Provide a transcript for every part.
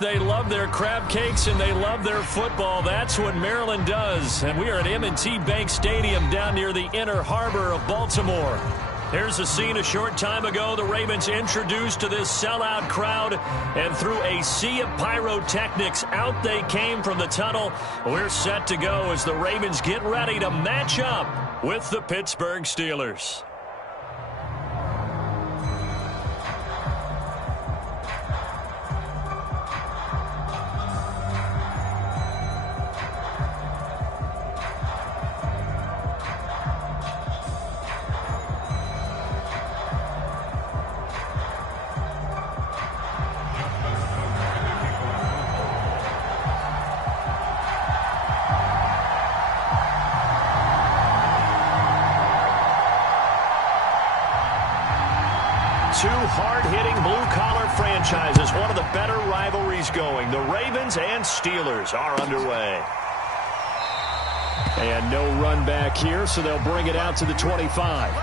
They love their crab cakes and they love their football. That's what Maryland does. And we are at M&T Bank Stadium down near the Inner Harbor of Baltimore. Here's a scene a short time ago. The Ravens introduced to this sellout crowd, and through a sea of pyrotechnics, out they came from the tunnel. We're set to go as the Ravens get ready to match up with the Pittsburgh Steelers. Two hard-hitting blue-collar franchises, one of the better rivalries going. The Ravens and Steelers are underway. And no run back here, so they'll bring it out to the 25.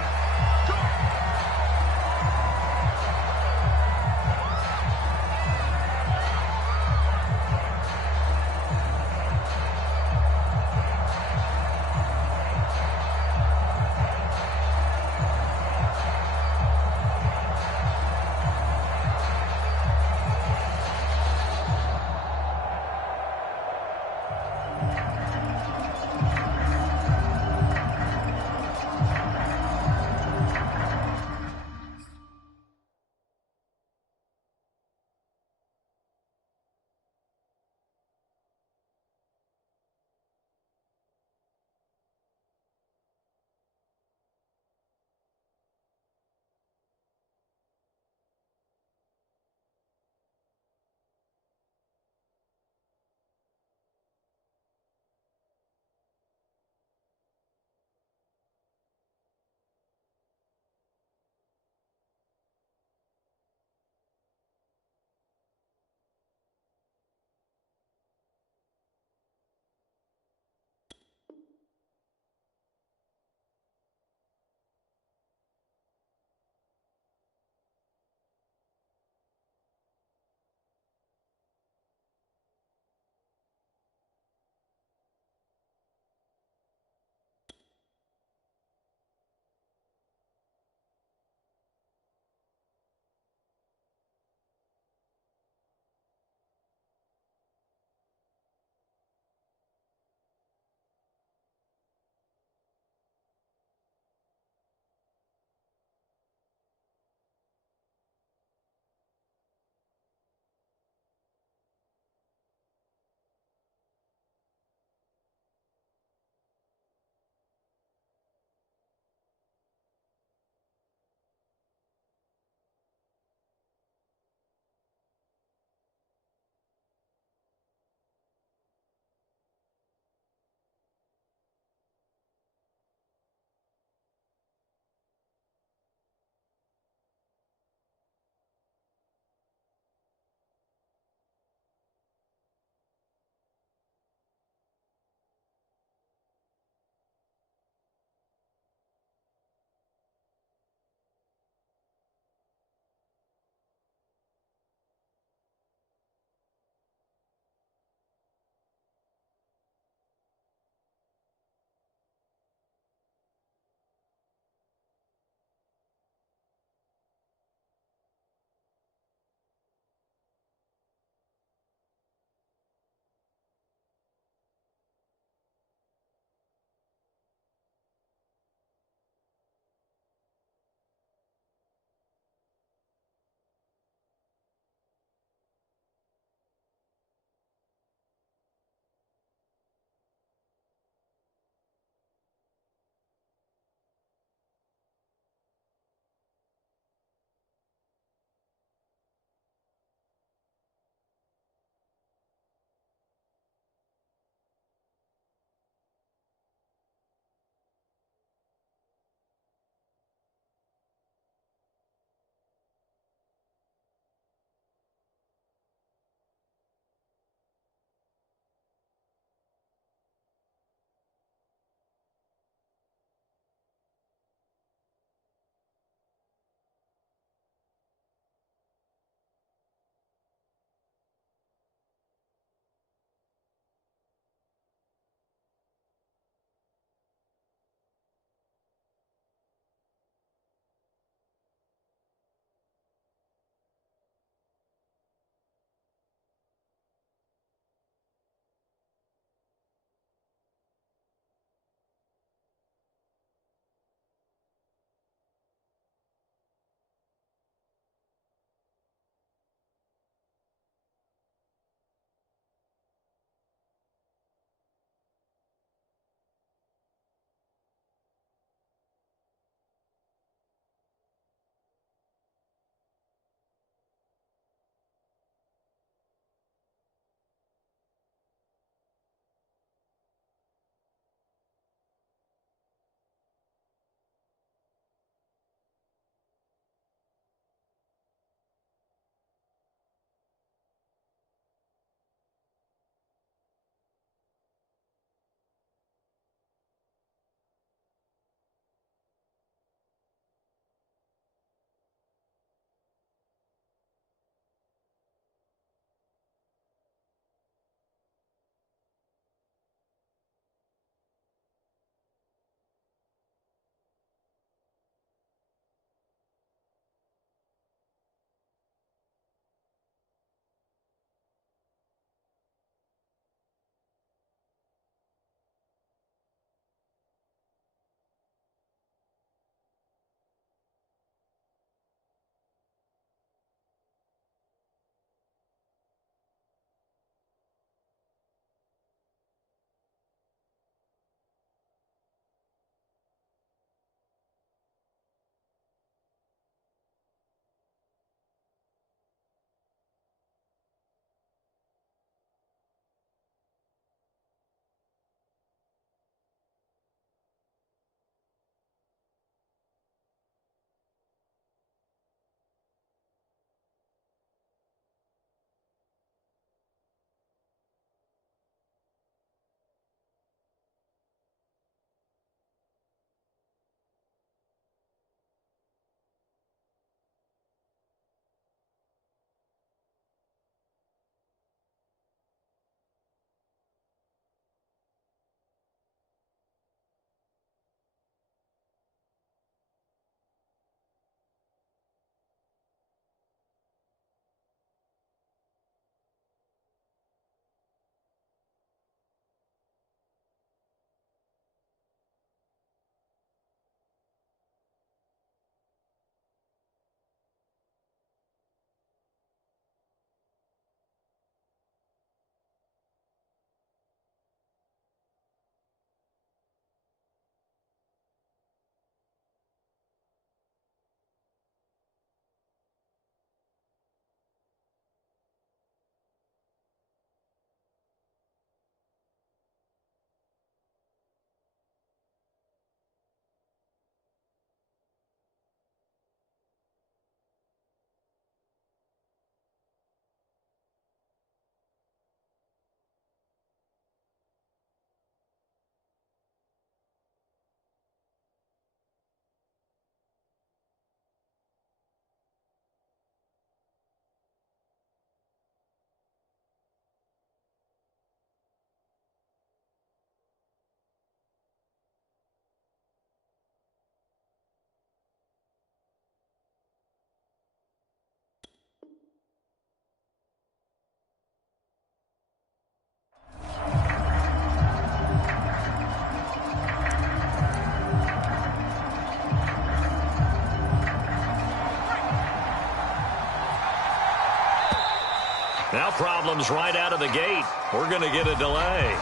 Now problems right out of the gate. We're going to get a delay.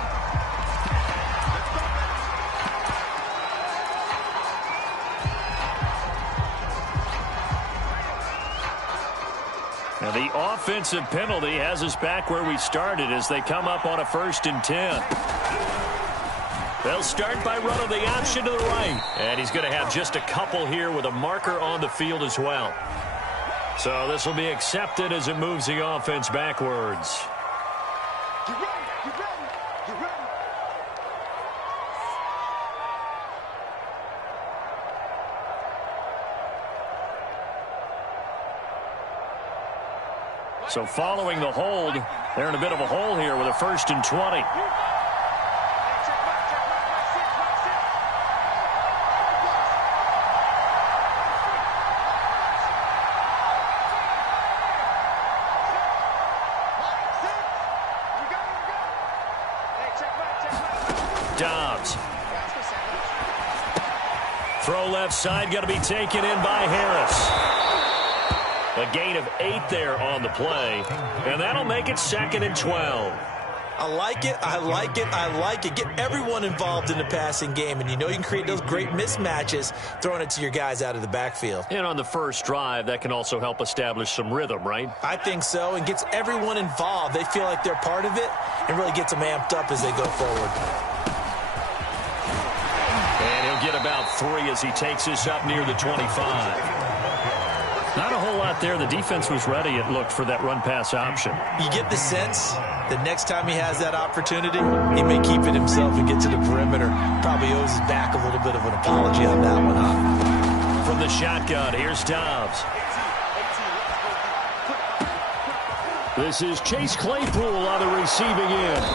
And the offensive penalty has us back where we started as they come up on a 1st and 10. They'll start by running the option to the right. And he's going to have just a couple here with a marker on the field as well. So this will be accepted as it moves the offense backwards. So following the hold, they're in a bit of a hole here with a 1st and 20. Dobbs. Throw left side, going to be taken in by Harris. A gain of 8 there on the play, and that'll make it 2nd and 12. I like it, I like it, I like it. Get everyone involved in the passing game, and you know you can create those great mismatches throwing it to your guys out of the backfield. And on the first drive, that can also help establish some rhythm, right? I think so, and gets everyone involved. They feel like they're part of it and really gets them amped up as they go forward. And he'll get about 3 as he takes this up near the 25. Not a whole lot there. The defense was ready, it looked, for that run-pass option. You get the sense that next time he has that opportunity, he may keep it himself and get to the perimeter. Probably owes his back a little bit of an apology on that one, huh? From the shotgun, here's Dobbs. This is Chase Claypool on the receiving end.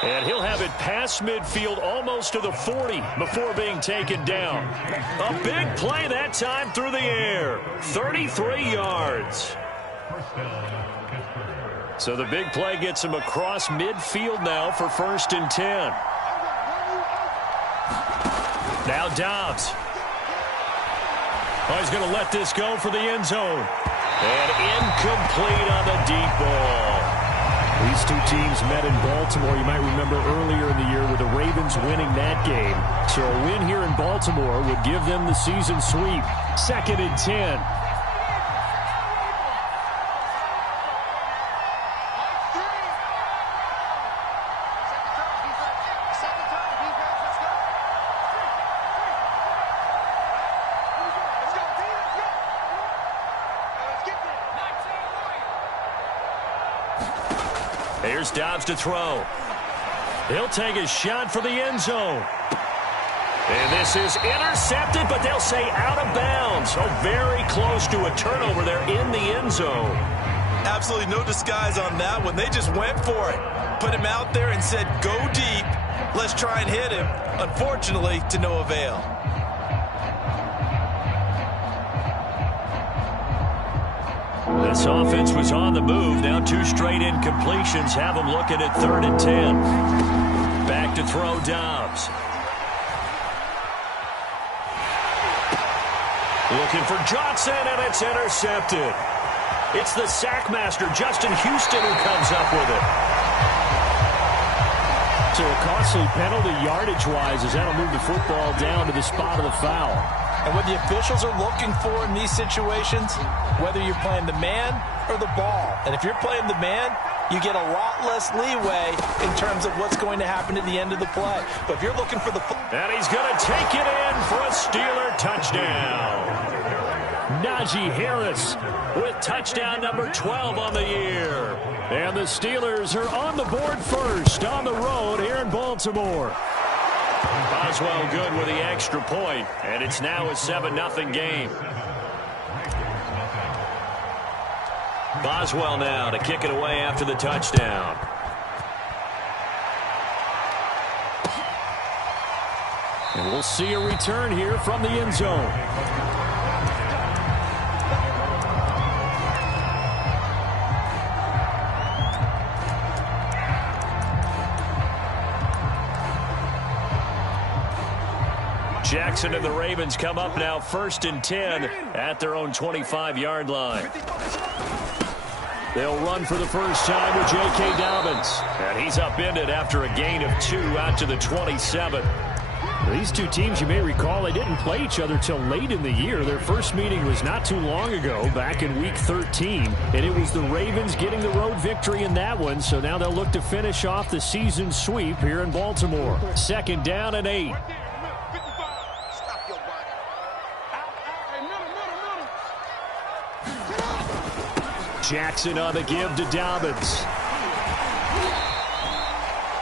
And he'll have it past midfield almost to the 40 before being taken down. A big play that time through the air. 33 yards. So the big play gets him across midfield now for 1st and 10. Now Dobbs. Oh, he's going to let this go for the end zone. And incomplete on the deep ball. These two teams met in Baltimore, you might remember, earlier in the year with the Ravens winning that game. So a win here in Baltimore would give them the season sweep. 2nd and 10. Here's Dobbs to throw. He'll take a shot for the end zone. And this is intercepted, but they'll say out of bounds. Oh, very close to a turnover there in the end zone. Absolutely no disguise on that one. They just went for it. Put him out there and said, go deep. Let's try and hit him. Unfortunately, to no avail. This offense was on the move. Now 2 straight incompletions have them looking at 3rd and 10. Back to throw Dobbs. Looking for Johnson, and it's intercepted. It's the sack master, Justin Houston, who comes up with it. So a costly penalty yardage-wise as that'll move the football down to the spot of the foul. And what the officials are looking for in these situations, whether you're playing the man or the ball. And if you're playing the man, you get a lot less leeway in terms of what's going to happen at the end of the play. But if you're looking for the... And he's going to take it in for a Steeler touchdown. Najee Harris with touchdown number 12 on the year. And the Steelers are on the board first on the road here in Baltimore. Boswell good with the extra point, and it's now a 7-0 game. Boswell now to kick it away after the touchdown. And we'll see a return here from the end zone. Jackson and the Ravens come up now 1st and 10 at their own 25-yard line. They'll run for the first time with J.K. Dobbins. And he's upended after a gain of 2 out to the 27. These two teams, you may recall, they didn't play each other till late in the year. Their first meeting was not too long ago, back in Week 13. And it was the Ravens getting the road victory in that one. So now they'll look to finish off the season sweep here in Baltimore. 2nd down and 8. Jackson on the give to Dobbins.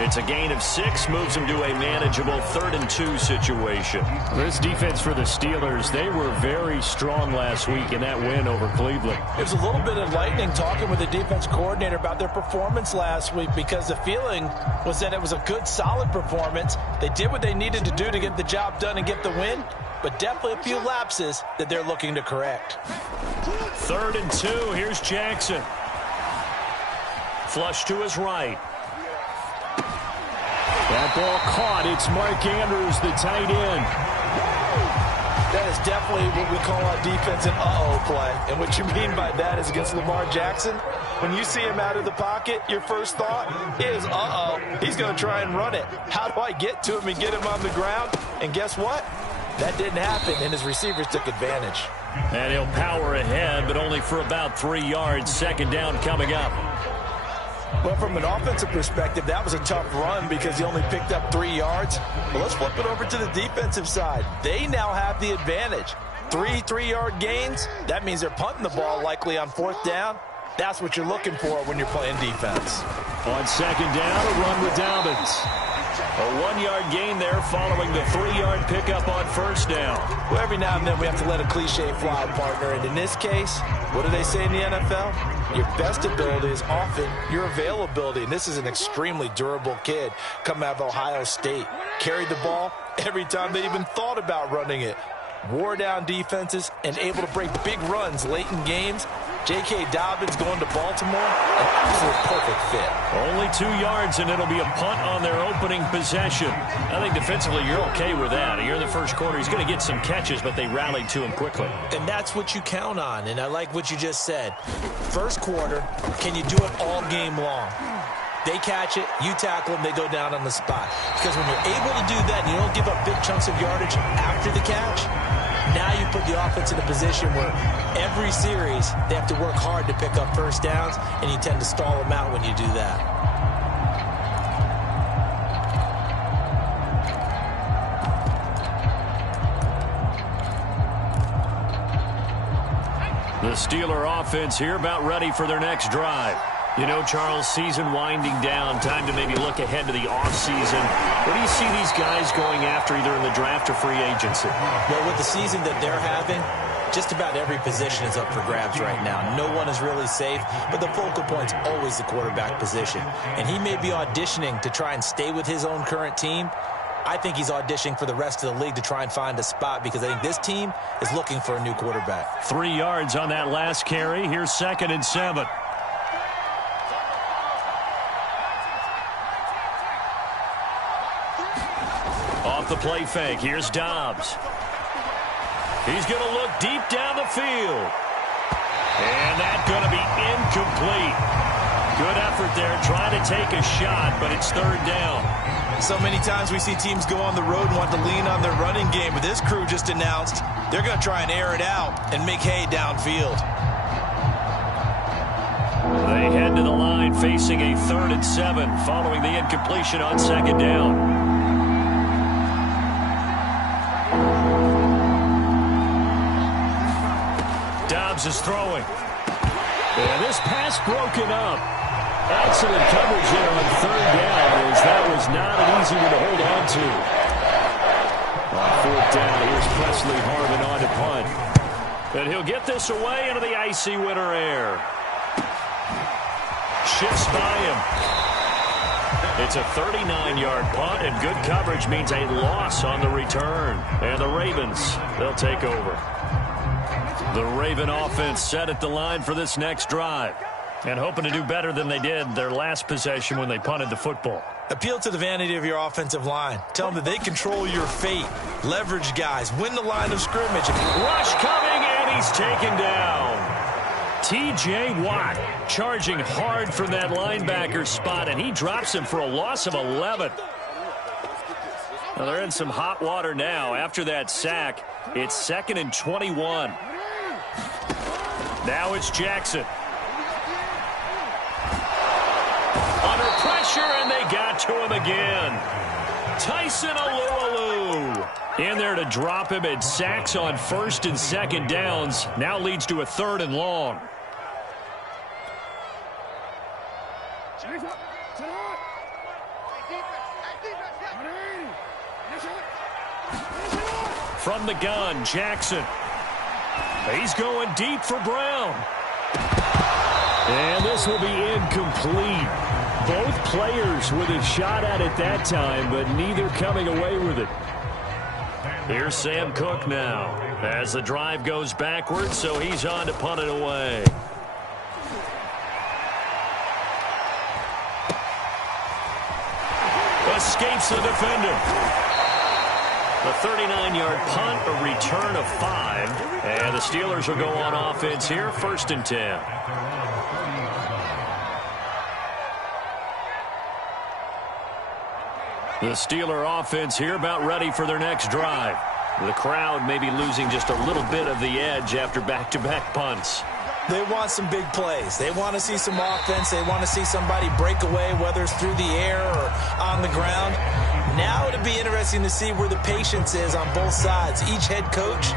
It's a gain of 6, moves him to a manageable 3rd and 2 situation. This defense for the Steelers, they were very strong last week in that win over Cleveland. It was a little bit enlightening talking with the defense coordinator about their performance last week, because the feeling was that it was a good, solid performance. They did what they needed to do to get the job done and get the win, but definitely a few lapses that they're looking to correct. 3rd and 2, here's Jackson. Flush to his right. That ball caught. It's Mark Andrews, the tight end. That is definitely what we call our defense an uh-oh play. And what you mean by that is against Lamar Jackson, when you see him out of the pocket, your first thought is, uh-oh, he's going to try and run it. How do I get to him and get him on the ground? And guess what? That didn't happen, and his receivers took advantage. And he'll power ahead, but only for about 3 yards. 2nd down coming up. Well, from an offensive perspective, that was a tough run because he only picked up 3 yards. But let's flip it over to the defensive side. They now have the advantage. 3 3-yard gains. That means they're punting the ball likely on 4th down. That's what you're looking for when you're playing defense. On 2nd down, a run with Dobbins. A 1-yard gain there following the 3-yard pickup on 1st down. Well, every now and then we have to let a cliche fly, partner. And in this case, what do they say in the NFL? Your best ability is often your availability. And this is an extremely durable kid coming out of Ohio State. Carried the ball every time they even thought about running it. Wore down defenses and able to break big runs late in games. J.K. Dobbins going to Baltimore, an absolute perfect fit. Only 2 yards, and it'll be a punt on their opening possession. I think defensively you're okay with that. Here in the first quarter, he's going to get some catches, but they rallied to him quickly. And that's what you count on, and I like what you just said. First quarter, can you do it all game long? They catch it, you tackle them, they go down on the spot. Because when you're able to do that and you don't give up big chunks of yardage after the catch, now you put the offense in a position where every series they have to work hard to pick up 1st downs, and you tend to stall them out when you do that. The Steeler offense here about ready for their next drive. You know, Charles, season winding down, time to maybe look ahead to the offseason. What do you see these guys going after either in the draft or free agency? Well, with the season that they're having, just about every position is up for grabs right now. No one is really safe, but the focal point's always the quarterback position. And he may be auditioning to try and stay with his own current team. I think he's auditioning for the rest of the league to try and find a spot because I think this team is looking for a new quarterback. 3 yards on that last carry. Here's 2nd and 7. Off the play fake, here's Dobbs. He's going to look deep down the field. And that's going to be incomplete. Good effort there, trying to take a shot, but it's 3rd down. So many times we see teams go on the road and want to lean on their running game, but this crew just announced they're going to try and air it out and make hay downfield. They head to the line facing a 3rd and 7 following the incompletion on 2nd down. Dobbs is throwing. And this pass broken up. Excellent coverage there on 3rd down, as that was not an easy one to hold on to. On 4th down, here's Presley Harvin on to punt. And he'll get this away into the icy winter air. Shifts by him. It's a 39-yard punt, and good coverage means a loss on the return. And the Ravens, they'll take over. The Raven offense set at the line for this next drive, and hoping to do better than they did their last possession when they punted the football. Appeal to the vanity of your offensive line. Tell them that they control your fate. Leverage guys. Win the line of scrimmage. Rush coming, and he's taken down. T.J. Watt charging hard from that linebacker spot, and he drops him for a loss of 11. Well, they're in some hot water now. After that sack, it's 2nd and 21. Now it's Jackson. Under pressure, and they got to him again. Tyson Alualu in there to drop him. At sacks on 1st and 2nd downs. Now leads to a 3rd and long. From the gun, Jackson. He's going deep for Brown. And this will be incomplete. Both players with a shot at it that time, but neither coming away with it. Here's Sam Cook now as the drive goes backwards, so he's on to punt it away. Escapes the defender. The 39-yard punt, a return of 5. And the Steelers will go on offense here, 1st and 10. The Steeler offense here about ready for their next drive. The crowd may be losing just a little bit of the edge after back-to-back punts. They want some big plays. They want to see some offense. They want to see somebody break away, whether it's through the air or on the ground. Now it'll be interesting to see where the patience is on both sides. Each head coach,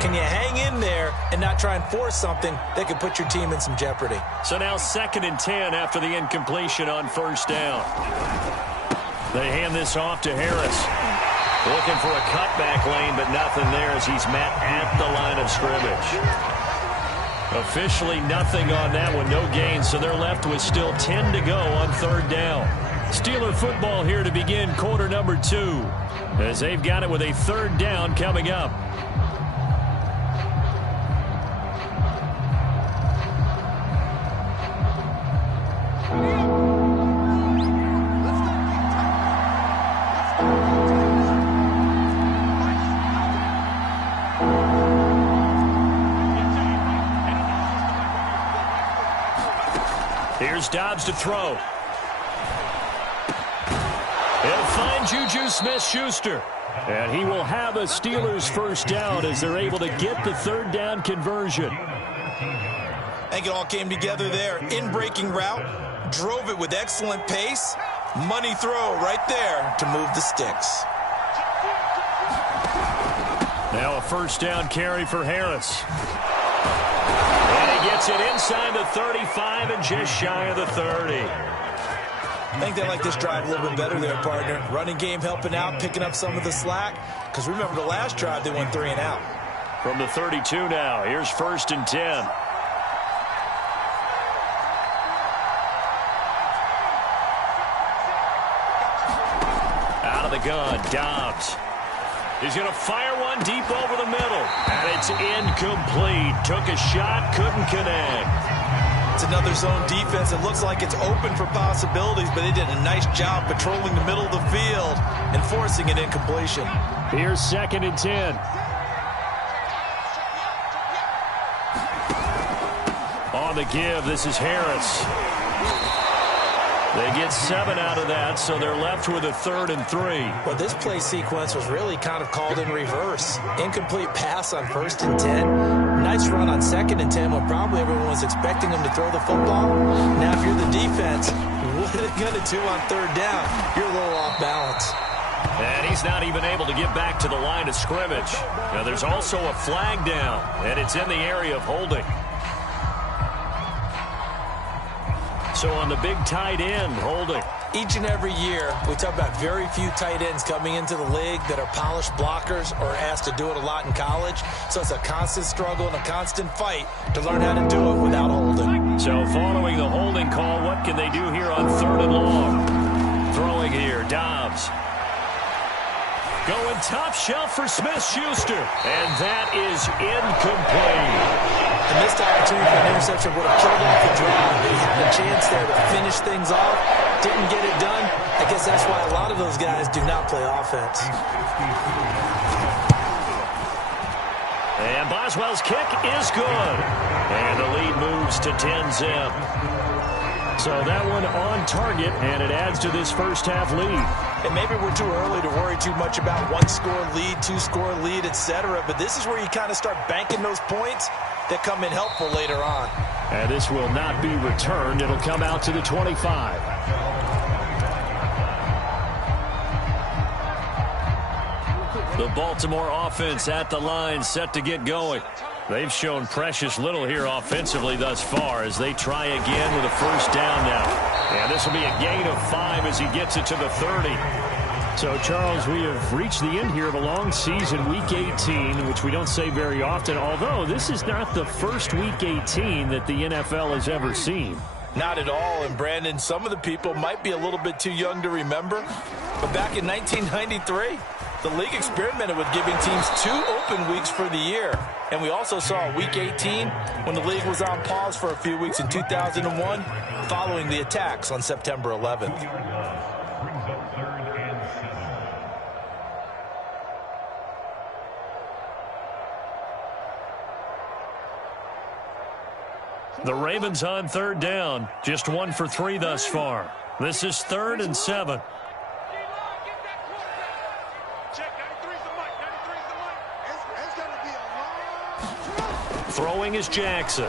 can you hang in there and not try and force something that could put your team in some jeopardy? So now 2nd and 10 after the incompletion on 1st down. They hand this off to Harris. Looking for a cutback lane, but nothing there as he's met at the line of scrimmage. Officially nothing on that one, no gain, so they're left with still 10 to go on 3rd down. Steeler football here to begin quarter number 2 as they've got it with a 3rd down coming up. Here's Dobbs to throw. He'll find Juju Smith-Schuster. And he will have a Steelers 1st down as they're able to get the 3rd down conversion. I think it all came together there. In-breaking route, drove it with excellent pace. Money throw right there to move the sticks. Now a 1st down carry for Harris. And he gets it inside the 35 and just shy of the 30. I think they like this drive a little bit better there, partner. Running game helping out, picking up some of the slack. Because remember the last drive, they went 3 and out. From the 32 now, here's 1st and 10. Out of the gun, Dobbs. He's going to fire one deep over the middle. And it's incomplete. Took a shot, couldn't connect. It's another zone defense. It looks like it's open for possibilities, but they did a nice job patrolling the middle of the field and forcing an incompletion. Here's 2nd and 10. On the give, this is Harris. They get 7 out of that, so they're left with a 3rd and 3. Well, this play sequence was really kind of called in reverse. Incomplete pass on 1st and 10. Nice run on 2nd and 10 when probably everyone was expecting them to throw the football. Now, if you're the defense, what are they going to do on 3rd down? You're a little off balance. And he's not even able to get back to the line of scrimmage. Now, there's also a flag down, and it's in the area of holding. So on the big tight end, holding. Each and every year, we talk about very few tight ends coming into the league that are polished blockers or asked to do it a lot in college. So it's a constant struggle and a constant fight to learn how to do it without holding. So following the holding call, what can they do here on 3rd and long? Throwing here, Dobbs. Going top shelf for Smith-Schuster. And that is incomplete. A missed opportunity for an interception would have killed off the drive. They had a chance there to finish things off. Didn't get it done. I guess that's why a lot of those guys do not play offense. And Boswell's kick is good. And the lead moves to 10-zip. So that one on target, and it adds to this first-half lead. And maybe we're too early to worry too much about one-score lead, two-score lead, etc. But this is where you kind of start banking those points that come in helpful later on. And this will not be returned. It'll come out to the 25. The Baltimore offense at the line, set to get going. They've shown precious little here offensively thus far as they try again with a first down now. And this will be a gain of 5 as he gets it to the 30. So, Charles, we have reached the end here of a long season, Week 18, which we don't say very often, although this is not the first Week 18 that the NFL has ever seen. Not at all, and Brandon, some of the people might be a little bit too young to remember, but back in 1993, the league experimented with giving teams 2 open weeks for the year. And we also saw Week 18 when the league was on pause for a few weeks in 2001 following the attacks on September 11th. The Ravens on third down, just 1 for 3 thus far. This is 3rd and 7. Throwing is Jackson.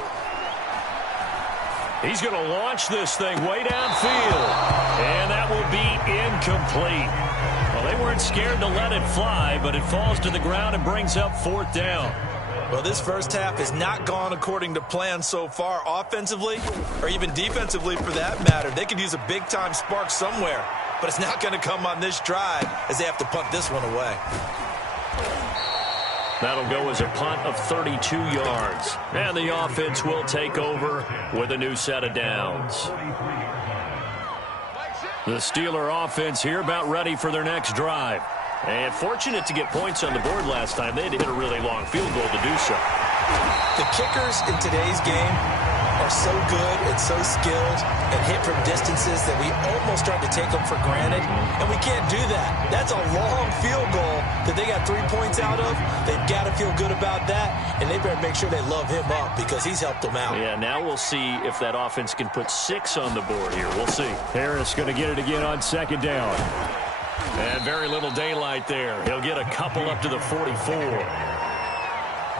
He's going to launch this thing way downfield. And that will be incomplete. Well, they weren't scared to let it fly, but it falls to the ground and brings up 4th down. Well, this first half has not gone according to plan so far offensively or even defensively for that matter. They could use a big-time spark somewhere, but it's not going to come on this drive as they have to punt this one away. That'll go as a punt of 32 yards. And the offense will take over with a new set of downs. The Steeler offense here about ready for their next drive. And fortunate to get points on the board last time. They had to hit a really long field goal to do so. The kickers in today's game are so good and so skilled and hit from distances that we almost start to take them for granted, and we can't do that. That's a long field goal that they got 3 points out of. They've got to feel good about that, and they better make sure they love him up because he's helped them out. Yeah, now we'll see if that offense can put 6 on the board here. We'll see. Harris going to get it again on 2nd down. And very little daylight there. He'll get a couple up to the 44.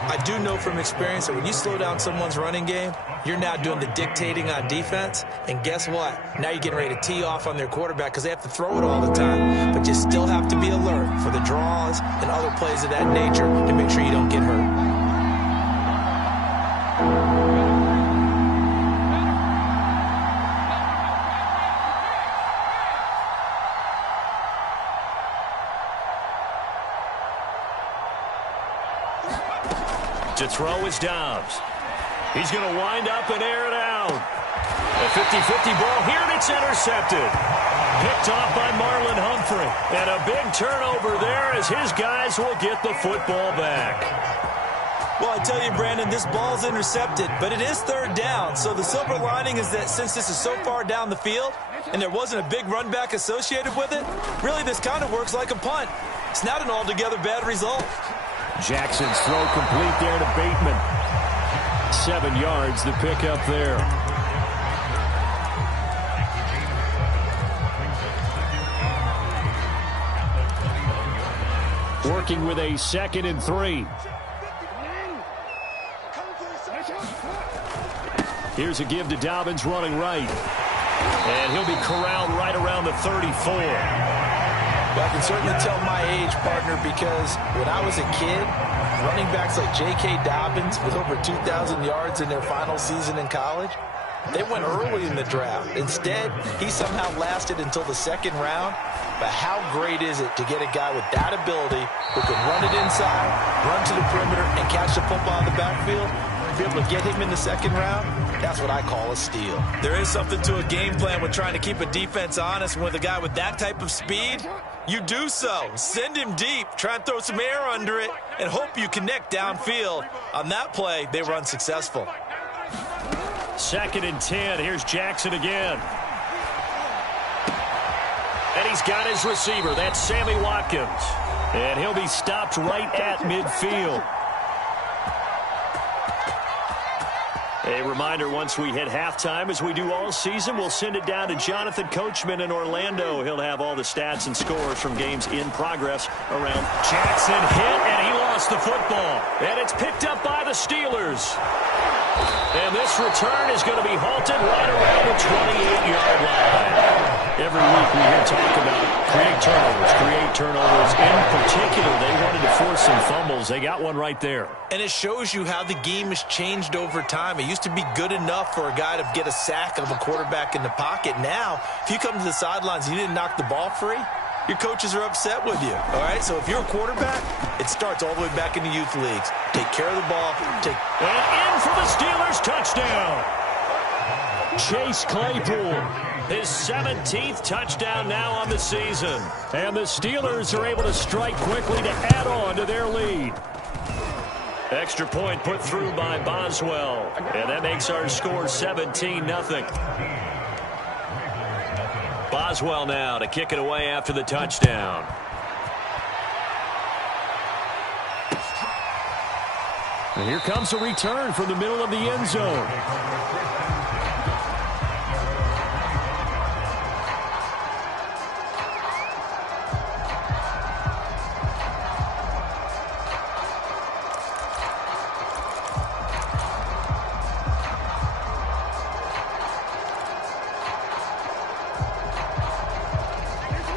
I do know from experience that when you slow down someone's running game, you're now doing the dictating on defense. And guess what? Now you're getting ready to tee off on their quarterback because they have to throw it all the time. But you still have to be alert for the draws and other plays of that nature to make sure you don't get hurt. To throw is Dobbs. He's going to wind up and air it out. A 50-50 ball here, and it's intercepted. Picked off by Marlon Humphrey. And a big turnover there as his guys will get the football back. Well, I tell you, Brandon, this ball's intercepted, but it is 3rd down. So the silver lining is that since this is so far down the field and there wasn't a big run back associated with it, really this kind of works like a punt. It's not an altogether bad result. Jackson's throw complete there to Bateman. 7 yards the pick up there. Working with a 2nd and 3. Here's a give to Dobbins running right. And he'll be corralled right around the 34. Well, I can certainly tell my age, partner, because when I was a kid, running backs like J.K. Dobbins with over 2,000 yards in their final season in college, they went early in the draft. Instead, he somehow lasted until the 2nd round. But how great is it to get a guy with that ability who can run it inside, run to the perimeter, and catch the football in the backfield? Be able to get him in the 2nd round, that's what I call a steal. There is something to a game plan with trying to keep a defense honest. With a guy with that type of speed, you do so. Send him deep, try and throw some air under it, and hope you connect downfield. On that play, they were unsuccessful. 2nd and 10. Here's Jackson again. And he's got his receiver. That's Sammy Watkins. And he'll be stopped right at midfield. A reminder, once we hit halftime, as we do all season, we'll send it down to Jonathan Coachman in Orlando. He'll have all the stats and scores from games in progress around. Jackson hit, and he lost the football. And it's picked up by the Steelers. And this return is going to be halted right around the 28-yard line. Every week we hear talk about create turnovers. In particular, they wanted to force some fumbles. They got one right there. And it shows you how the game has changed over time. It used to be good enough for a guy to get a sack of a quarterback in the pocket. Now, if you come to the sidelines and you didn't knock the ball free, your coaches are upset with you. All right, so if you're a quarterback, it starts all the way back in the youth leagues. Take care of the ball. And in for the Steelers, touchdown. Chase Claypool, his 17th touchdown now on the season. And the Steelers are able to strike quickly to add on to their lead. Extra point put through by Boswell. And that makes our score 17-0. Boswell now to kick it away after the touchdown. And here comes a return from the middle of the end zone.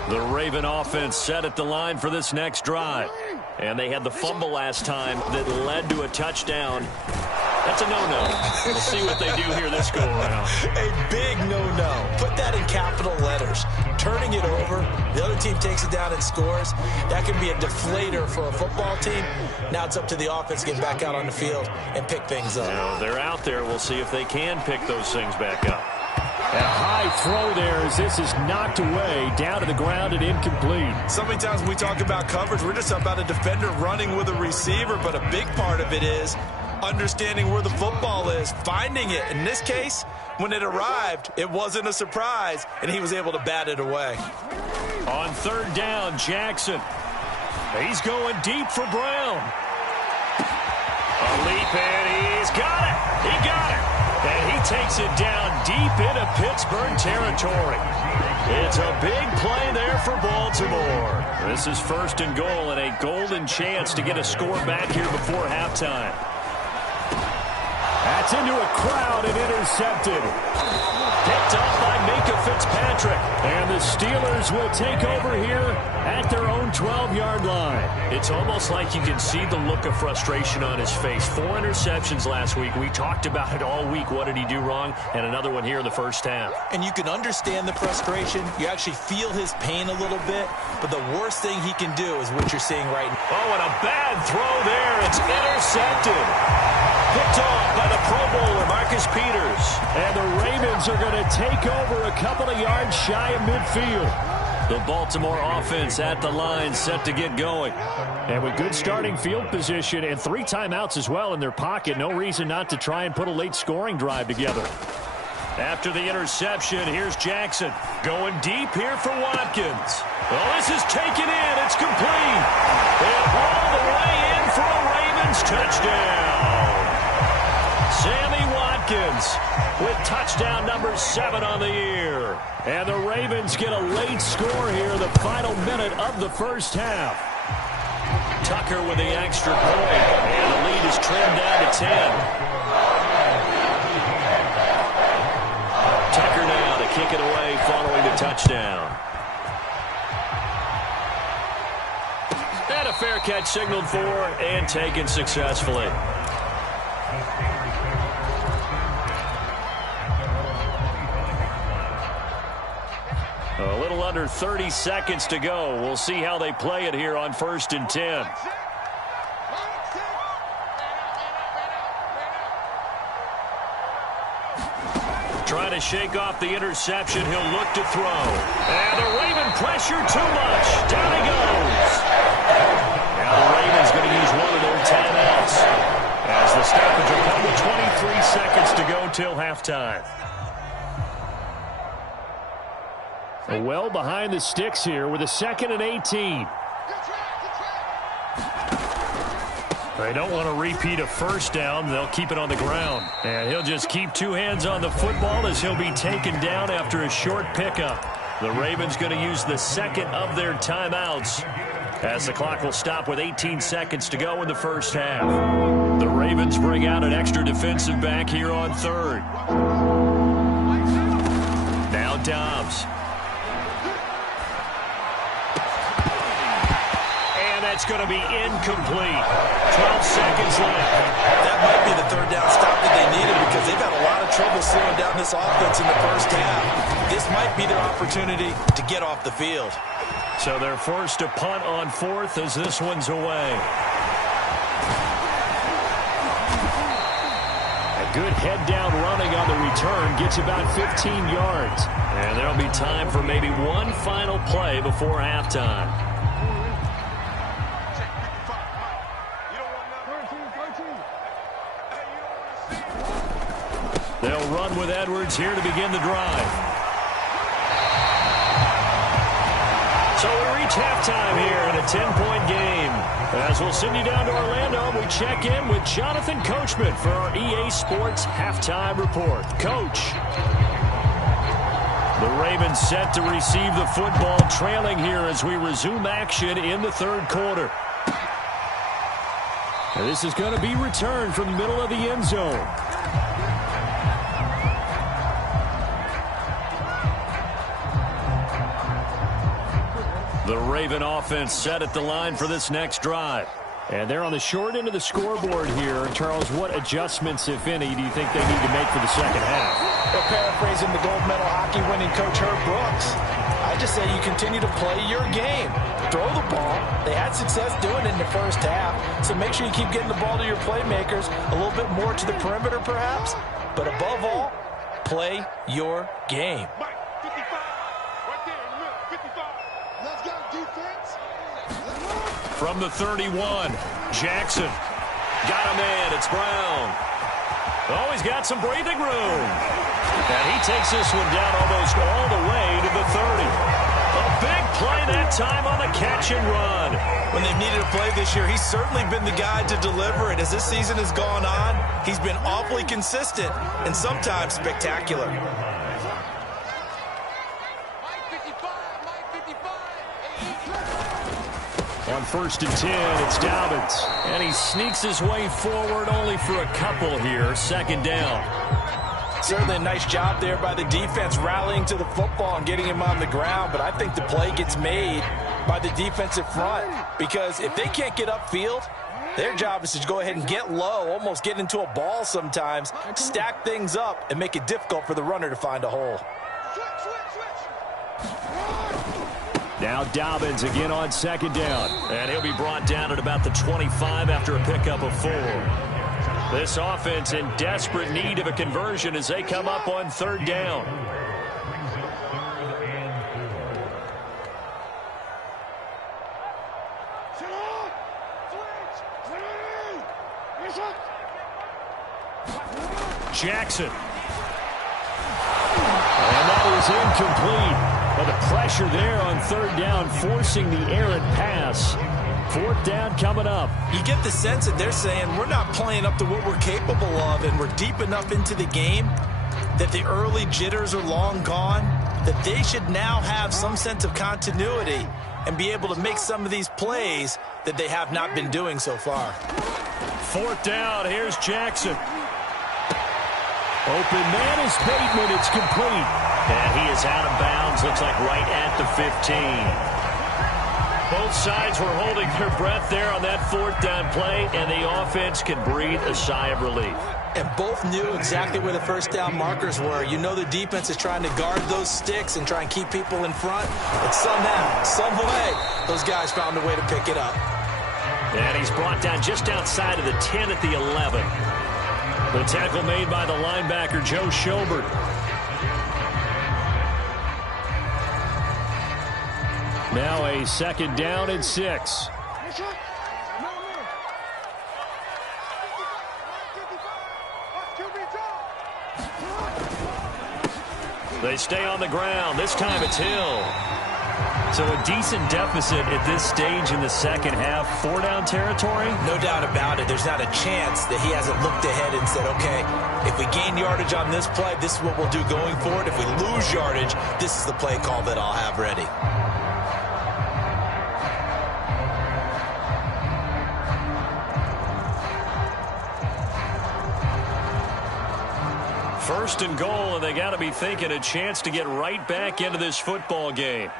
The Raven offense set at the line for this next drive. And they had the fumble last time that led to a touchdown. That's a no-no. We'll see what they do here this go-around. A big no-no. Put that in capital letters. Turning it over, the other team takes it down and scores. That can be a deflator for a football team. Now it's up to the offense to get back out on the field and pick things up. Now they're out there. We'll see if they can pick those things back up. And a high throw there as this is knocked away, down to the ground and incomplete. So many times when we talk about coverage, we're just about a defender running with a receiver, but a big part of it is understanding where the football is, finding it. In this case, when it arrived, it wasn't a surprise, and he was able to bat it away. On third down, Jackson. He's going deep for Brown. A leap, and he's got it. He got it. And he takes it down deep into Pittsburgh territory. It's a big play there for Baltimore. This is first and goal and a golden chance to get a score back here before halftime. That's into a crowd and intercepted. Picked up by Minka Fitzpatrick. And the Steelers will take over here at their own 12-yard line. It's almost like you can see the look of frustration on his face. 4 interceptions last week. We talked about it all week. What did he do wrong? And another one here in the first half. And you can understand the frustration. You actually feel his pain a little bit. But the worst thing he can do is what you're seeing right now. Oh, and a bad throw there. It's intercepted. Picked off by the Pro Bowler, Marcus Peters. And the Ravens are going to take over a couple of yards shy of midfield. The Baltimore offense at the line set to get going. And with good starting field position and 3 timeouts as well in their pocket, no reason not to try and put a late scoring drive together. After the interception, here's Jackson. Going deep here for Watkins. Well, this is taken in. It's complete. And all the way in for a Ravens touchdown. Sammy Watkins with touchdown number 7 on the year. And the Ravens get a late score here, the final minute of the first half. Tucker with the extra point. And the lead is trimmed down to 10. Tucker now to kick it away following the touchdown. And a fair catch signaled for and taken successfully. A little under 30 seconds to go. We'll see how they play it here on 1st and 10. Trying to shake off the interception. He'll look to throw. And the Raven pressure too much. Down he goes. Now the Ravens going to use one of their timeouts as the stoppage will come with 23 seconds to go till halftime. Well behind the sticks here with a 2nd and 18. They don't want to repeat a first down. They'll keep it on the ground. And he'll just keep two hands on the football as he'll be taken down after a short pickup. The Ravens going to use the second of their timeouts as the clock will stop with 18 seconds to go in the first half. The Ravens bring out an extra defensive back here on third. Now Dobbs. That's going to be incomplete. 12 seconds left. That might be the third down stop that they needed because they've had a lot of trouble slowing down this offense in the first half. This might be their opportunity to get off the field. So they're forced to punt on fourth as this one's away. A good head-down running on the return gets about 15 yards. And there'll be time for maybe one final play before halftime. They'll run with Edwards here to begin the drive. So we reach halftime here in a 10-point game. As we'll send you down to Orlando, we check in with Jonathan Coachman for our EA Sports Halftime Report. Coach. The Ravens set to receive the football, trailing here as we resume action in the third quarter. And this is going to be returned from the middle of the end zone. The Raven offense set at the line for this next drive. And they're on the short end of the scoreboard here. Charles, what adjustments, if any, do you think they need to make for the second half? Well, paraphrasing the gold medal hockey winning coach Herb Brooks, I just say you continue to play your game. Throw the ball. They had success doing it in the first half, so make sure you keep getting the ball to your playmakers, a little bit more to the perimeter perhaps, but above all, play your game. From the 31, Jackson. Got a man, it's Brown. Oh, he's got some breathing room. And he takes this one down almost all the way to the 30. A big play that time on the catch and run. When they've needed a play this year, he's certainly been the guy to deliver it. As this season has gone on, he's been awfully consistent and sometimes spectacular. On 1st and 10, it's Dobbins. And he sneaks his way forward only for a couple here. Second down. Certainly a nice job there by the defense rallying to the football and getting him on the ground. But I think the play gets made by the defensive front. Because if they can't get upfield, their job is to go ahead and get low, almost get into a ball sometimes, stack things up, and make it difficult for the runner to find a hole. Now Dobbins again on second down. And he'll be brought down at about the 25 after a pickup of 4. This offense in desperate need of a conversion as they come up on third down. Jackson. And that is incomplete. Well, the pressure there on third down, forcing the errant pass. Fourth down coming up. You get the sense that they're saying we're not playing up to what we're capable of, and we're deep enough into the game that the early jitters are long gone, that they should now have some sense of continuity and be able to make some of these plays that they have not been doing so far. Fourth down, here's Jackson. Open man is Bateman, it's complete. And he is out of bounds, looks like right at the 15. Both sides were holding their breath there on that fourth down play, and the offense can breathe a sigh of relief. And both knew exactly where the first down markers were. You know the defense is trying to guard those sticks and try and keep people in front. But somehow, some way, those guys found a way to pick it up. And he's brought down just outside of the 10 at the 11. The tackle made by the linebacker, Joe Schobert. Now a second down and 6. They stay on the ground. This time it's Hill. So a decent deficit at this stage in the second half. 4-down territory? No doubt about it. There's not a chance that he hasn't looked ahead and said, okay, if we gain yardage on this play, this is what we'll do going forward. If we lose yardage, this is the play call that I'll have ready. First and goal, and they got to be thinking a chance to get right back into this football game.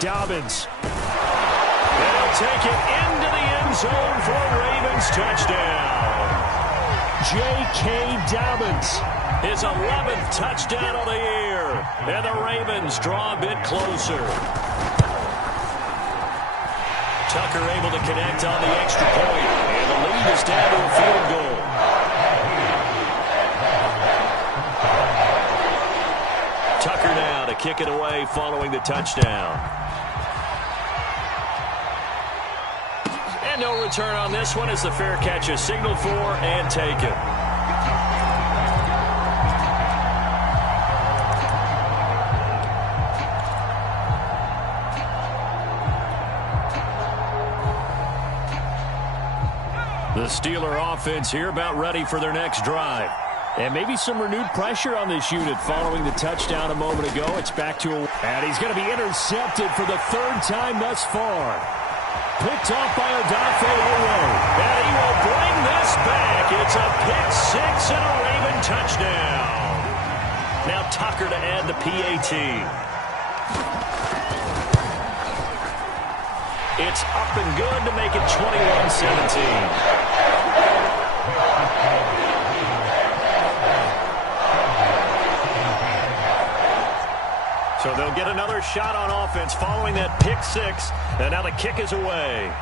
Dobbins. And he'll take it into the end zone for a Ravens touchdown. J.K. Dobbins, his 11th touchdown of the year. And the Ravens draw a bit closer. Tucker able to connect on the extra point, and the lead is down to a field goal. Tucker now to kick it away following the touchdown. And no return on this one as the fair catch is signaled for and taken. The Steeler offense here about ready for their next drive. And maybe some renewed pressure on this unit following the touchdown a moment ago. It's back to and he's going to be intercepted for the third time thus far. Picked off by Odafe Oweh. And he will bring this back. It's a pick six and a Raven touchdown. Now Tucker to add the PAT. It's up and good to make it 21-17. So they'll get another shot on offense following that pick six. And now the kick is away.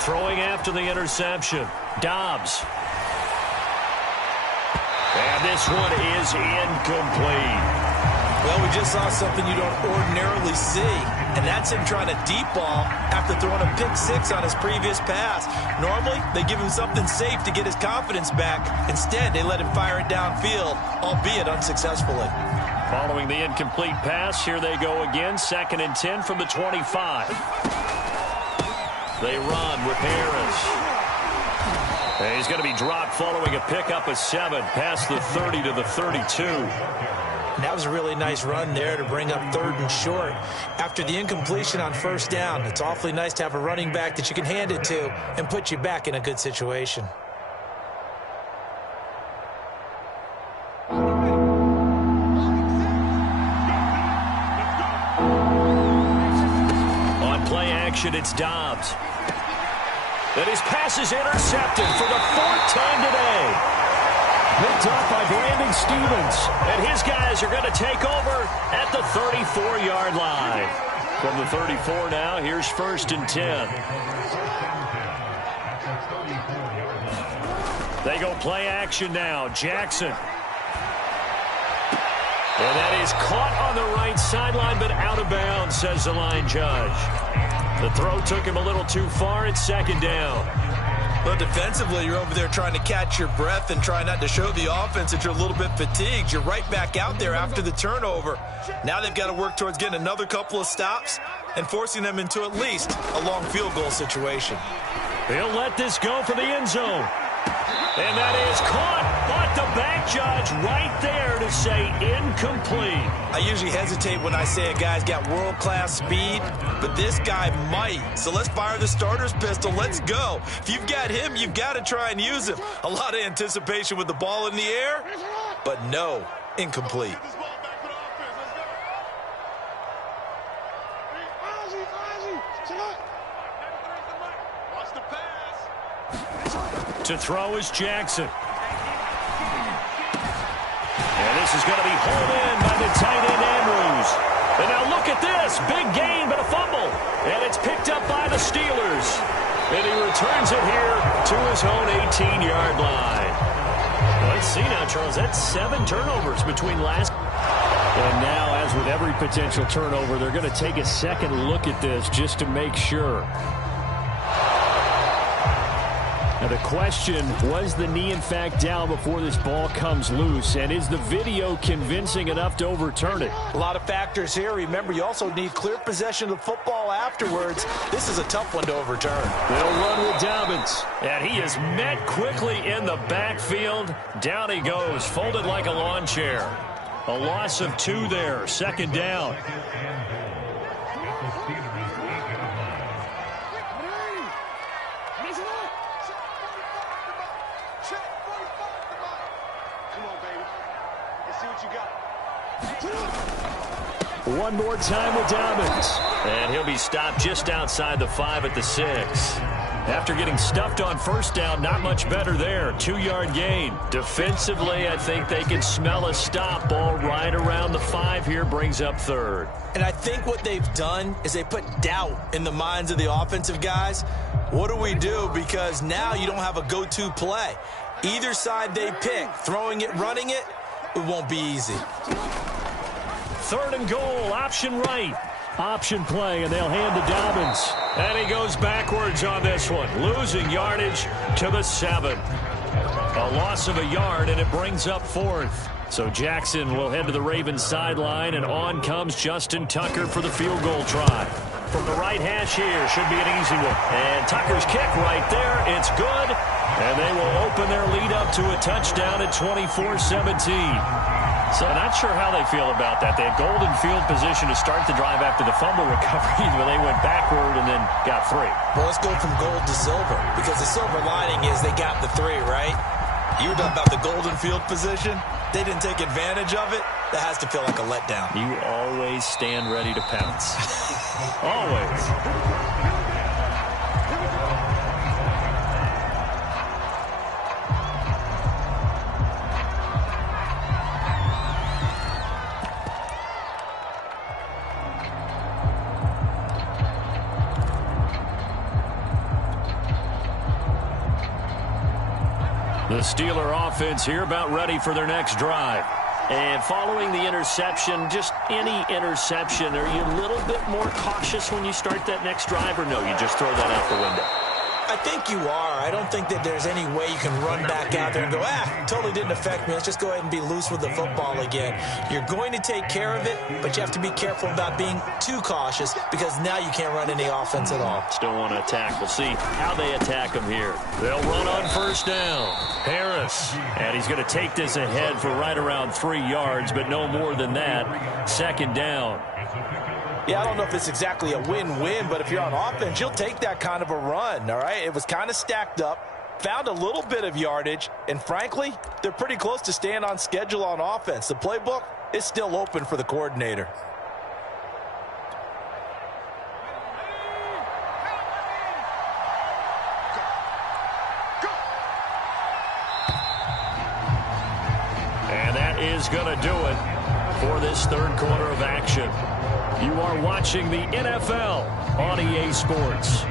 Throwing after the interception. Dobbs. And this one is incomplete. Well, we just saw something you don't ordinarily see, and that's him trying to deep ball after throwing a pick six on his previous pass. Normally, they give him something safe to get his confidence back. Instead, they let him fire it downfield, albeit unsuccessfully. Following the incomplete pass, here they go again. 2nd and 10 from the 25. They run with Harris. And he's going to be dropped following a pickup of 7 past the 30 to the 32. That was a really nice run there to bring up 3rd and short. After the incompletion on 1st down, it's awfully nice to have a running back that you can hand it to and put you back in a good situation. On play action, it's Dobbs. And his pass is intercepted for the 4th time today. Picked off by Brandon Stevens. And his guys are going to take over at the 34-yard line. From the 34 now, here's 1st and 10. They go play action now. Jackson. And that is caught on the right sideline, but out of bounds, says the line judge. The throw took him a little too far. It's 2nd down. Well, defensively, you're over there trying to catch your breath and try not to show the offense that you're a little bit fatigued. You're right back out there after the turnover. Now they've got to work towards getting another couple of stops and forcing them into at least a long field goal situation. He'll let this go for the end zone. And that is caught, but the back judge right there to say incomplete. I usually hesitate when I say a guy's got world-class speed, but this guy might. So let's fire the starter's pistol. Let's go. If you've got him, you've got to try and use him. A lot of anticipation with the ball in the air, but no, incomplete. To throw is Jackson. And this is going to be hauled in by the tight end Andrews. And now look at this. Big gain, but a fumble. And it's picked up by the Steelers. And he returns it here to to his own 18-yard line. Let's see now, Charles. That's 7 turnovers between last. And now, as with every potential turnover, they're going to take a second look at this just to make sure. Now the question, was the knee in fact down before this ball comes loose? And is the video convincing enough to overturn it? A lot of factors here. Remember, you also need clear possession of the football afterwards. This is a tough one to overturn. They'll run with Dobbins. And he is met quickly in the backfield. Down he goes, folded like a lawn chair. A loss of 2 there, second down. One more time with Dobbins. And he'll be stopped just outside the 5 at the 6. After getting stuffed on first down, not much better there. 2-yard gain. Defensively, I think they can smell a stop. Ball right around the 5 here, brings up 3rd. And I think what they've done is they put doubt in the minds of the offensive guys. What do we do? Because now you don't have a go-to play. Either side they pick, throwing it, running it, it won't be easy. 3rd and goal, option right. Option play, and they'll hand to Dobbins. And he goes backwards on this one, losing yardage to the 7. A loss of a yard, and it brings up 4th. So Jackson will head to the Ravens sideline, and on comes Justin Tucker for the field goal try. From the right hash here, should be an easy one. And Tucker's kick right there, it's good. And they will open their lead up to a touchdown at 24-17. So not sure how they feel about that. They had golden field position to start the drive after the fumble recovery, but they went backward and then got 3. Well, let's go from gold to silver, because the silver lining is they got the 3, right? You were talking about the golden field position. They didn't take advantage of it. That has to feel like a letdown. You always stand ready to pounce. Always. The Steeler offense here about ready for their next drive. And following the interception, just any interception, are you a little bit more cautious when you start that next drive, or no, you just throw that out the window? I think you are. I don't think that there's any way you can run back out there and go, totally didn't affect me. Let's just go ahead and be loose with the football again. You're going to take care of it, but you have to be careful about being too cautious, because now you can't run any offense at all. Still want to attack. We'll see how they attack him here. They'll run on first down. Harris. And he's going to take this ahead for right around 3 yards, but no more than that. Second down. Yeah, I don't know if it's exactly a win-win, but if you're on offense, you'll take that kind of a run, all right? It was kind of stacked up, found a little bit of yardage, and frankly, they're pretty close to staying on schedule on offense. The playbook is still open for the coordinator. And that is going to do it for this 3rd quarter of action. You are watching the NFL on EA Sports.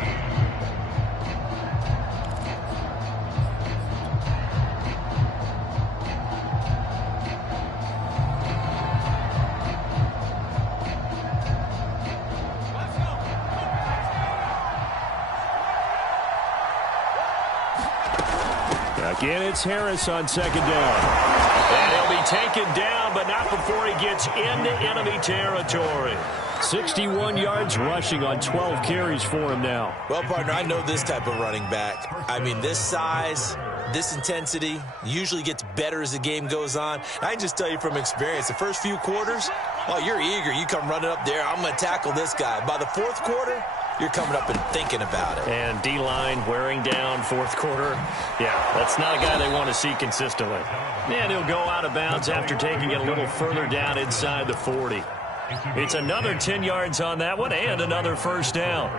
Again, it's Harris on second down. And he'll be taken down, but not before he gets into enemy territory. 61 yards rushing on 12 carries for him now. Well, partner, I know this type of running back. I mean, this size, this intensity usually gets better as the game goes on. I can just tell you from experience, the first few quarters, oh, you're eager. You come running up there, I'm going to tackle this guy. By the 4th quarter, you're coming up and thinking about it. And D-line wearing down 4th quarter. Yeah, that's not a guy they want to see consistently. And he'll go out of bounds after taking it a little further down inside the 40. It's another 10 yards on that one and another first down.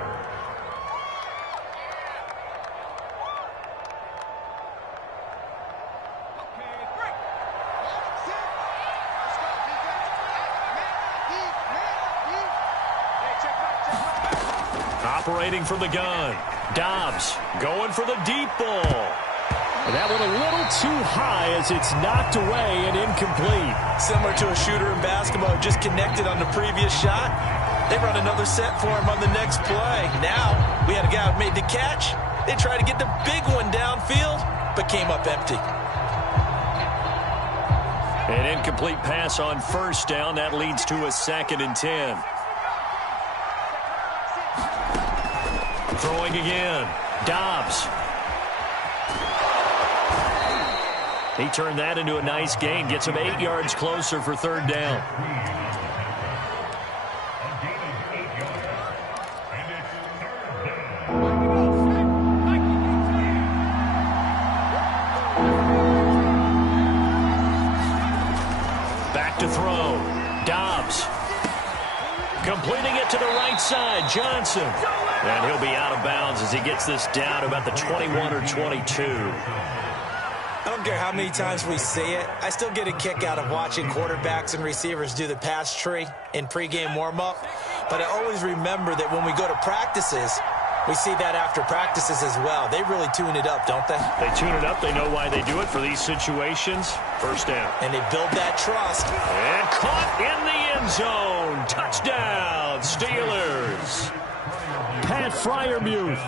Operating from the gun. Dobbs going for the deep ball. And that one a little too high as it's knocked away and incomplete. Similar to a shooter in basketball, just connected on the previous shot. They run another set for him on the next play. Now, we had a guy who made the catch. They tried to get the big one downfield, but came up empty. An incomplete pass on first down. That leads to a 2nd and 10. Throwing again. Dobbs. He turned that into a nice gain. Gets him 8 yards closer for 3rd down. Back to throw. Dobbs. Completing it to the right side. Johnson. And he'll be out of bounds as he gets this down about the 21 or 22. I don't care how many times we see it. I still get a kick out of watching quarterbacks and receivers do the pass tree in pregame warm-up. But I always remember that when we go to practices, we see that after practices as well. They really tune it up, don't they? They tune it up. They know why they do it for these situations. 1st down. And they build that trust. And caught in the end zone. Touchdown, Steelers. Pat Freiermuth.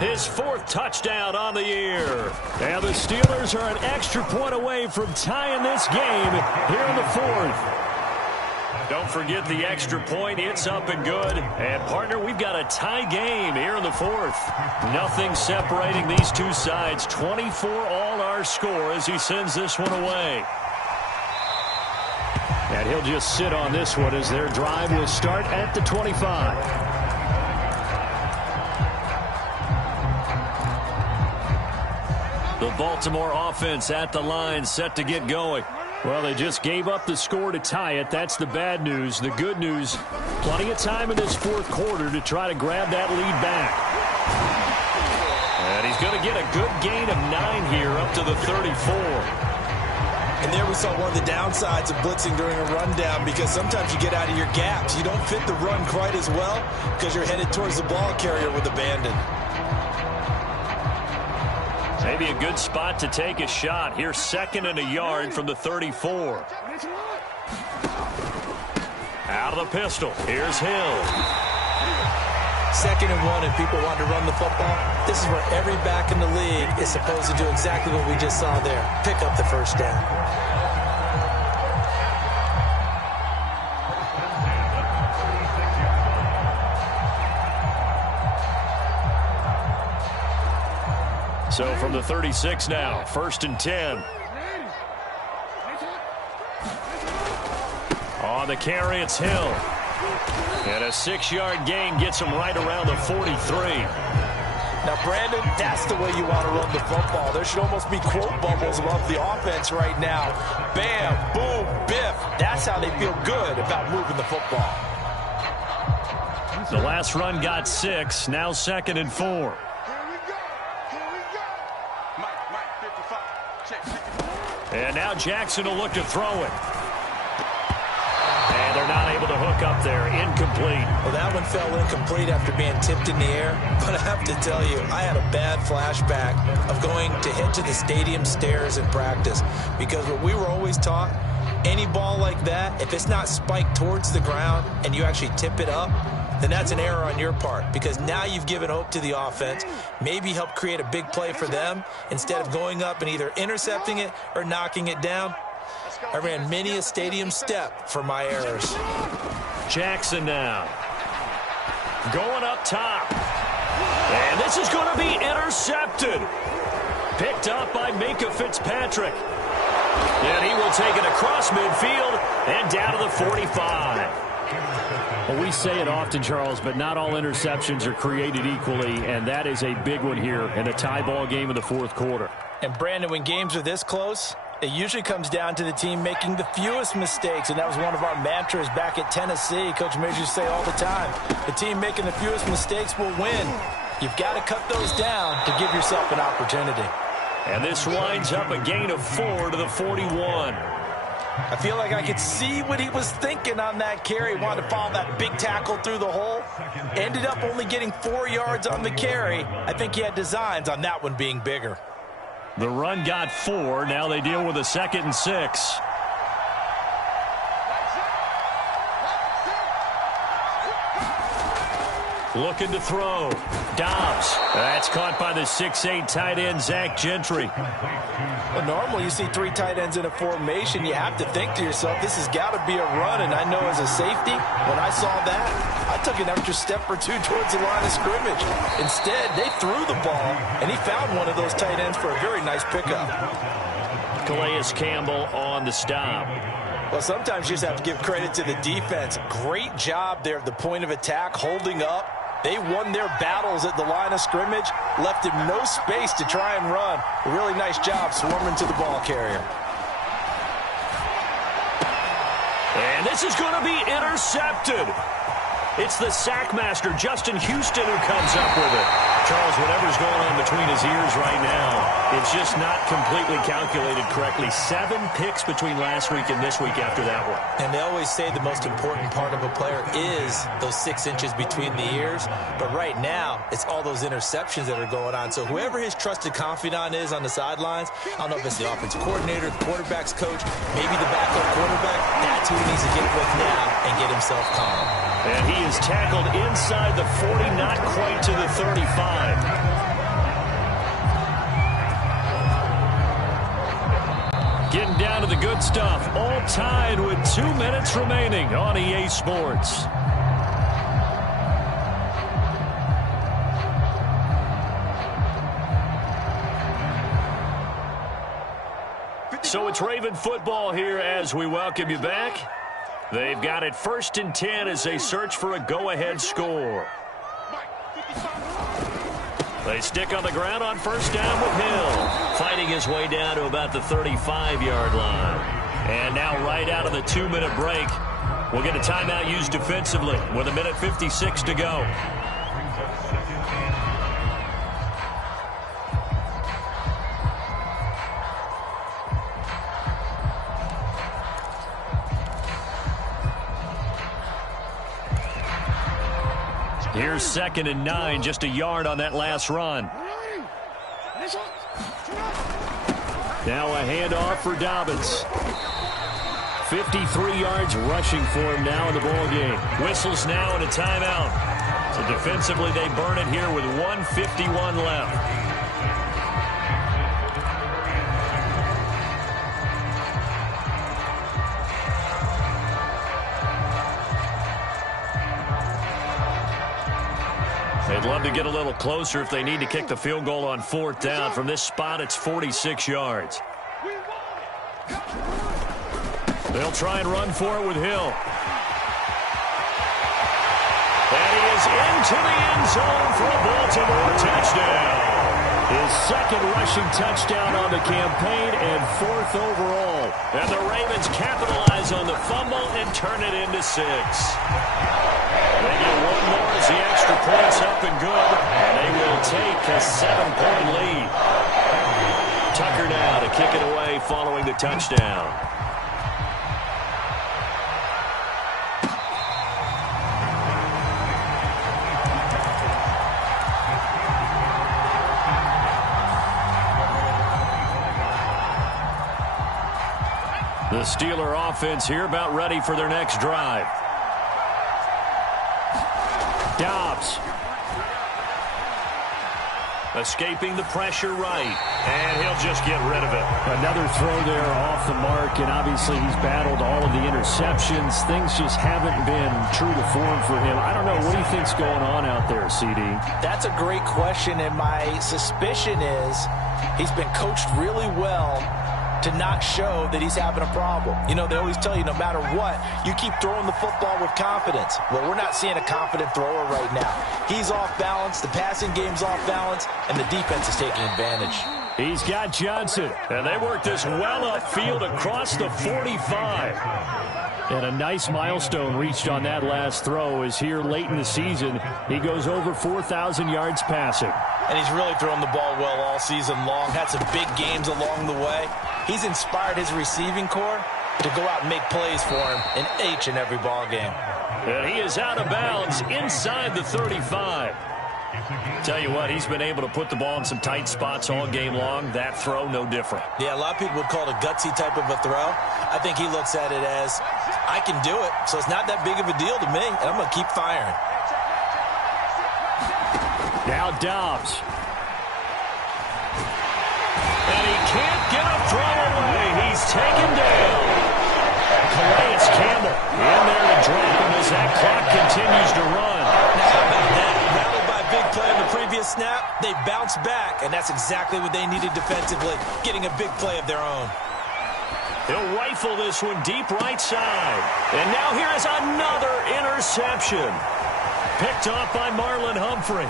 His 4th touchdown on the year. And the Steelers are an extra point away from tying this game here in the 4th. Don't forget the extra point. It's up and good. And, partner, we've got a tie game here in the 4th. Nothing separating these two sides. 24 all our score as he sends this one away. And he'll just sit on this one as their drive will start at the 25. The Baltimore offense at the line, set to get going. Well, they just gave up the score to tie it. That's the bad news. The good news, plenty of time in this 4th quarter to try to grab that lead back. And he's going to get a good gain of 9 here up to the 34. And there we saw one of the downsides of blitzing during a rundown, because sometimes you get out of your gaps. You don't fit the run quite as well because you're headed towards the ball carrier with abandon. Maybe a good spot to take a shot. Here's 2nd and a yard from the 34. Out of the pistol. Here's Hill. 2nd and 1 and people want to run the football. This is where every back in the league is supposed to do exactly what we just saw there. Pick up the 1st down. So from the 36 now, 1st and 10. On the carry, it's Hill. And a 6-yard gain gets him right around the 43. Now, Brandon, that's the way you want to run the football. There should almost be quote bubbles above the offense right now. Bam, boom, biff. That's how they feel good about moving the football. The last run got 6. Now 2nd and 4. And now Jackson will look to throw it. And they're not able to hook up there. Incomplete. Well, that one fell incomplete after being tipped in the air. But I have to tell you, I had a bad flashback of going to head to the stadium stairs in practice. Because what we were always taught, any ball like that, if it's not spiked towards the ground and you actually tip it up, then that's an error on your part, because now you've given hope to the offense, maybe help create a big play for them instead of going up and either intercepting it or knocking it down. I ran many a stadium step for my errors. Jackson now. Going up top. And this is going to be intercepted. Picked up by Minka Fitzpatrick. And he will take it across midfield and down to the 45. Well, we say it often, Charles, but not all interceptions are created equally, and that is a big one here in a tie ball game in the 4th quarter. And, Brandon, when games are this close, it usually comes down to the team making the fewest mistakes, and that was one of our mantras back at Tennessee. Coach Mears used to say all the time, the team making the fewest mistakes will win. You've got to cut those down to give yourself an opportunity. And this winds up a gain of 4 to the 41. I feel like I could see what he was thinking on that carry. Wanted to follow that big tackle through the hole. Ended up only getting 4 yards on the carry. I think he had designs on that one being bigger. The run got 4. Now they deal with a 2nd and 6. Looking to throw. Dobbs. That's caught by the 6'8" tight end, Zach Gentry. Well, normally you see 3 tight ends in a formation. You have to think to yourself, this has got to be a run. And I know as a safety, when I saw that, I took an extra step or 2 towards the line of scrimmage. Instead, they threw the ball, and he found one of those tight ends for a very nice pickup. Calais Campbell on the stop. Well, sometimes you just have to give credit to the defense. Great job there at the point of attack, holding up. They won their battles at the line of scrimmage, left him no space to try and run. A really nice job swarming to the ball carrier. And this is going to be intercepted. It's the sack master, Justin Houston, who comes up with it. Charles, whatever's going on between his ears right now, it's just not completely calculated correctly. 7 picks between last week and this week after that one. And they always say the most important part of a player is those 6 inches between the ears. But right now, it's all those interceptions that are going on. So whoever his trusted confidant is on the sidelines, I don't know if it's the offensive coordinator, the quarterback's coach, maybe the backup quarterback, that's who he needs to get with now and get himself calm. And he is tackled inside the 40, not quite to the 35. Getting down to the good stuff. All tied with 2 minutes remaining on EA Sports. So it's Raven football here as we welcome you back. They've got it 1st and 10 as they search for a go-ahead score. They stick on the ground on 1st down with Hill, fighting his way down to about the 35-yard line. And now right out of the 2-minute break, we'll get a timeout used defensively with 1:56 to go. Here's 2nd and 9, just a yard on that last run. Now a handoff for Dobbins. 53 yards rushing for him now in the ball game. Whistles now and a timeout. So defensively they burn it here with 1:51 left. They'd love to get a little closer if they need to kick the field goal on 4th down. From this spot, it's 46 yards. They'll try and run for it with Hill. And he is into the end zone for a Baltimore touchdown. His 2nd rushing touchdown on the campaign and 4th overall. And the Ravens capitalize on the fumble and turn it into 6. They get one more as the extra point's up and good, and they will take a 7-point lead. Tucker now to kick it away following the touchdown. The Steeler offense here about ready for their next drive. Dobbs. Escaping the pressure right. And he'll just get rid of it. Another throw there off the mark, and obviously he's battled all of the interceptions. Things just haven't been true to form for him. I don't know. What do you think's going on out there, CD? That's a great question, and my suspicion is he's been coached really well to not show that he's having a problem. You know, they always tell you no matter what, you keep throwing the football with confidence. Well, we're not seeing a confident thrower right now. He's off balance, the passing game's off balance, and the defense is taking advantage. He's got Johnson, and they work this well upfield across the 45. And a nice milestone reached on that last throw is here late in the season. He goes over 4,000 yards passing. And he's really thrown the ball well all season long. Had some big games along the way. He's inspired his receiving corps, to go out and make plays for him in each and every ball game. And he is out of bounds inside the 35. Tell you what, he's been able to put the ball in some tight spots all game long. That throw, no different. Yeah, a lot of people would call it a gutsy type of a throw. I think he looks at it as, I can do it, so it's not that big of a deal to me, and I'm going to keep firing. Now Dobbs. And he can't get a throw away. He's taken down. Calais Campbell in there to drop him as that clock continues to run. Now, how about that? Rattled by a big play on the previous snap, they bounce back, and that's exactly what they needed defensively, getting a big play of their own. He'll rifle this one deep right side. And now here is another interception. Picked off by Marlon Humphrey.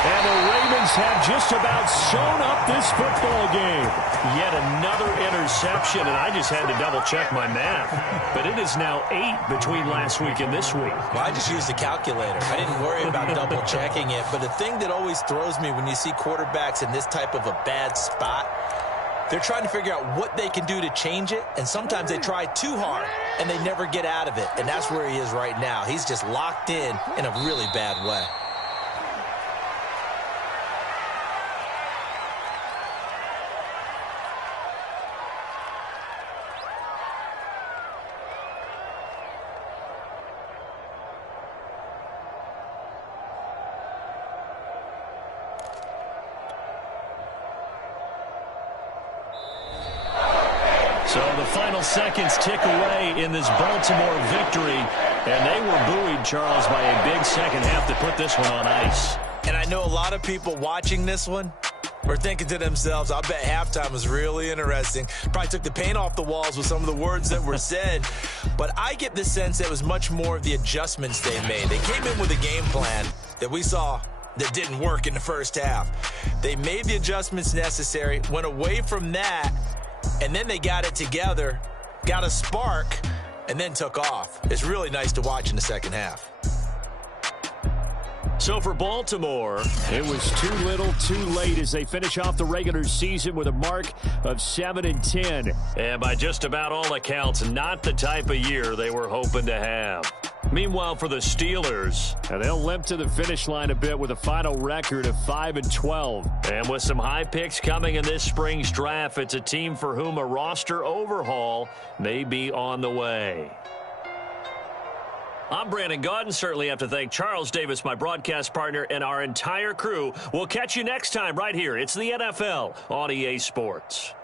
And the Ravens have just about sewn up this football game. Yet another interception, and I just had to double-check my math. But it is now 8 between last week and this week. Well, I just used a calculator. I didn't worry about double-checking it. But the thing that always throws me when you see quarterbacks in this type of a bad spot, they're trying to figure out what they can do to change it, and sometimes they try too hard, and they never get out of it. And that's where he is right now. He's just locked in a really bad way. So the final seconds tick away in this Baltimore victory. And they were buoyed, Charles, by a big second half to put this one on ice. And I know a lot of people watching this one were thinking to themselves, I bet halftime was really interesting. Probably took the paint off the walls with some of the words that were said. But I get the sense that it was much more of the adjustments they made. They came in with a game plan that we saw that didn't work in the first half. They made the adjustments necessary, went away from that, and then they got it together, got a spark, and then took off. It's really nice to watch in the second half. So for Baltimore, it was too little, too late as they finish off the regular season with a mark of 7-10. And by just about all accounts, not the type of year they were hoping to have. Meanwhile, for the Steelers, and they'll limp to the finish line a bit with a final record of 5-12. And with some high picks coming in this spring's draft, it's a team for whom a roster overhaul may be on the way. I'm Brandon Gaudin. Certainly have to thank Charles Davis, my broadcast partner, and our entire crew. We'll catch you next time right here. It's the NFL on EA Sports.